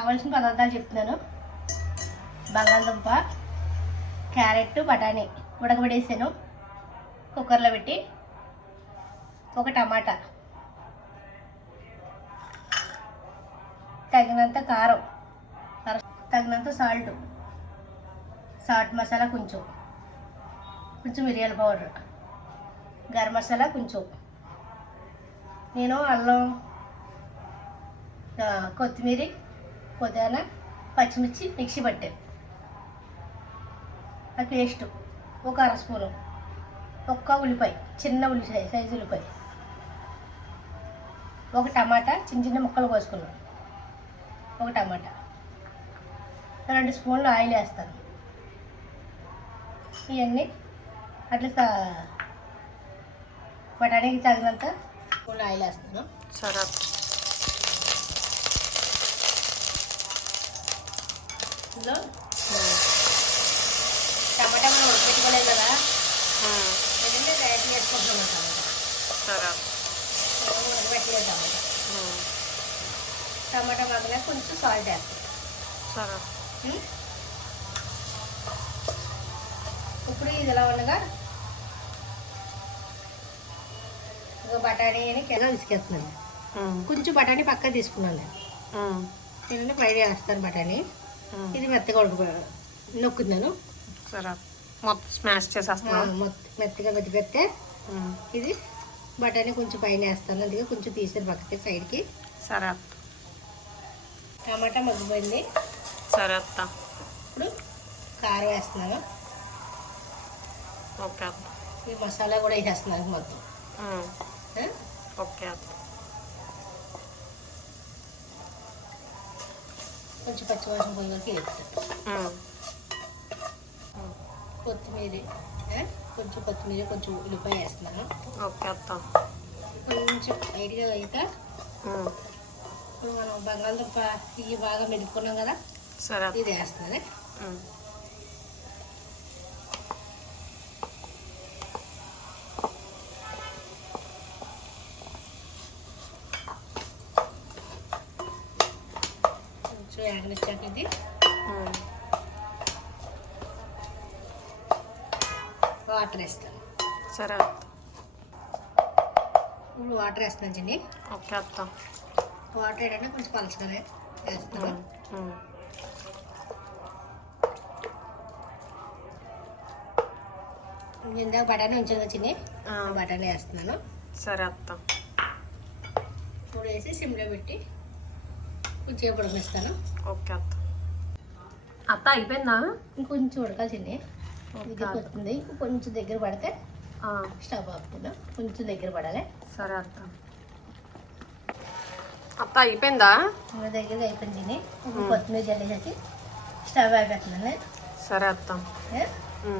కావాల్సిన పదార్థాలు చెప్తున్నాను. బంగాళదుంప క్యారెట్ బఠానీ ఉడకబడేసాను కుక్కర్లో పెట్టి ఒక టమాటా. తగినంత కారం. తగినంత సాల్ట్ సాల్ట్ మసాలా కొంచెం. కొంచెం మిరియాల పౌడర్. గరం మసాలా కొంచెం. నేను అల్లం కొత్తిమీర పుదీనా పచ్చిమిర్చి మిక్సీ పట్టాను ఆ పేస్ట్ ఒక అర స్పూను ఒక్క ఉల్లిపాయ చిన్న ఉల్లిపాయ సైజు ఉల్లిపాయ. ఒక టమాటా చిన్న చిన్న ముక్కలు కోసుకున్నాను ఒక టమాటా. రెండు స్పూన్లు ఆయిల్ వేస్తాను. ఇవన్నీ అట్లా వటానికి తగినంత స్పూన్లు ఆయిల్ వేస్తాను. సరే ఇందులో టమాటా మనం ఉడకపెట్టుకోలేదు కదా. ఏంటంటే రైట్ చేసుకుంటున్నాం టమాటా. ఉడకపెట్టలేదు టమాటా. టమాటా మగ్గన కొంచెం సాల్ట్ వేస్తాం? ఇప్పుడు ఇది ఎలా ఉండగా? ఇక బఠానీని కింద తీసుకెళ్తున్నాను. కొంచెం బఠానీ పక్క తీసుకున్నాను. నేను ఫ్రై చేస్తాను బఠానీ. ఇది మెత్తగా ఉడక నొక్కుతున్నాను సరే. మొత్తం స్మాష్ ఆ, చేసేస్తున్నాం మొత్తం మెత్తగా మెత్తి పెడితే ఇది బఠానీ కొంచెం పైన వేస్తాను. అందుకే కొంచెం తీసాను పక్కకి సైడ్కి. సరే టమాటా మగ్గిపోయింది. సరే అత్త. ఇప్పుడు కారం వేస్తున్నాను. ఓకే ఈ మసాలా కూడా వేసేస్తున్నాను మొత్తం? ఓకే అత్త. కొంచెం పచ్చివాసన పోయి వరకు వేస్తాను. కొత్తిమీర? కొంచెం కొత్తిమీర కొంచెం ఉల్లిపాయ వేస్తున్నాను ఓకే అత్త కొంచెం లైట్గా అయితే. ఇప్పుడు మనం బంగాళదుంప ఇవి బాగా మెదుపుకున్నాం కదా సరే ఇది వేస్తున్నాను ఉమ్. కొంచెం యాగనిచ్చాక ఇది. వాటర్ వేస్తాను సరే ఇప్పుడు వాటర్ వేస్తున్నాను చిన్ని ఓకే అత్త వాటర్ ఏంటంటే కొంచెం పలచగానే వేస్తాను ఉమ్. ఉమ్. ఇందాక బఠానీ ఉంచాను ఆ. బఠానీ వేస్తున్నాను సరే అత్త ఇప్పుడు వేసి సిమ్లో పెట్టి ఉడకిస్తాను ఓకే అత్త. అత్త అయిపోయిందా? ఇంకొంచెం ఉడకాలి చిన్ని ఓకే దగ్గరికి అత్త. వస్తుంది కొంచెం దగ్గర పడితే ఆ, స్టవ్ ఆపుతున్నాం కొంచెం దగ్గర పడాలి. సరే అత్త. అత్త అయిపోయిందా? ఇంకా దగ్గరగా అయిపోయింది కొత్తిమీర జల్లేసేసి స్టవ్ ఆపేస్తున్నాను. సరే అత్త.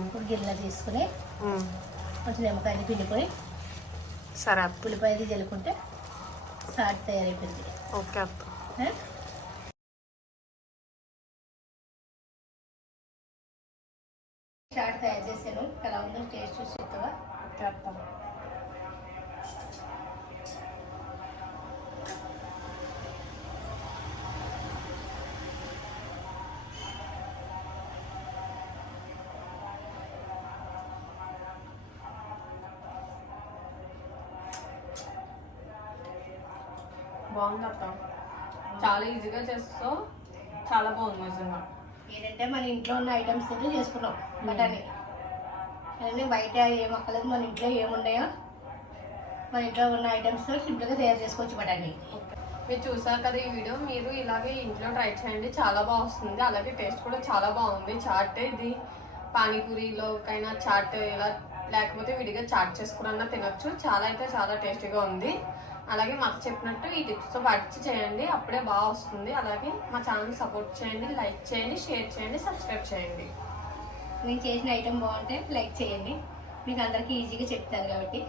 ఇప్పుడు గిన్నె తీసుకుని. కొంచెం నిమ్మకాయలు పిండుకొని సరే ఉల్లిపాయలు జల్లుకుంటే సాట్ తయారైపోయింది. ఓకే అత్త. ఉందో టేస్ట్ చూసి చెప్తావా ఓకే అత్త బాగుంది అత్త చాలా ఈజీగా చేస్తావు చాలా బాగుంది నిజంగా ఏంటంటే మన ఇంట్లో ఉన్న ఐటమ్స్ చేసుకున్నాం. బఠానీ అలానే బయట ఏ మొక్కలకు మన ఇంట్లో ఏమున్నాయో మన ఇంట్లో ఉన్న ఐటమ్స్ సింపుల్గా తయారు చేసుకోవచ్చు పడండి మీరు చూసారు కదా ఈ వీడియో. మీరు ఇలాగే ఇంట్లో ట్రై చేయండి. చాలా బాగా వస్తుంది. అలాగే టేస్ట్ కూడా చాలా బాగుంది. చాట్ ఇది పానీపూరిలోకైనా చాట్ ఇలా లేకపోతే విడిగా చాట్ చేసుకున్నా తినొచ్చు. చాలా అయితే చాలా టేస్టీగా ఉంది. అలాగే మాకు చెప్పినట్టు ఈ టిప్స్తో పాటించి చేయండి. అప్పుడే బాగా వస్తుంది. అలాగే మా ఛానల్ సపోర్ట్ చేయండి లైక్ చేయండి షేర్ చేయండి సబ్స్క్రైబ్ చేయండి. నేను చేసిన ఐటమ్ బాగుంటే లైక్ చేయండి. మీకు అందరికీ ఈజీగా చెప్తాను కాబట్టి.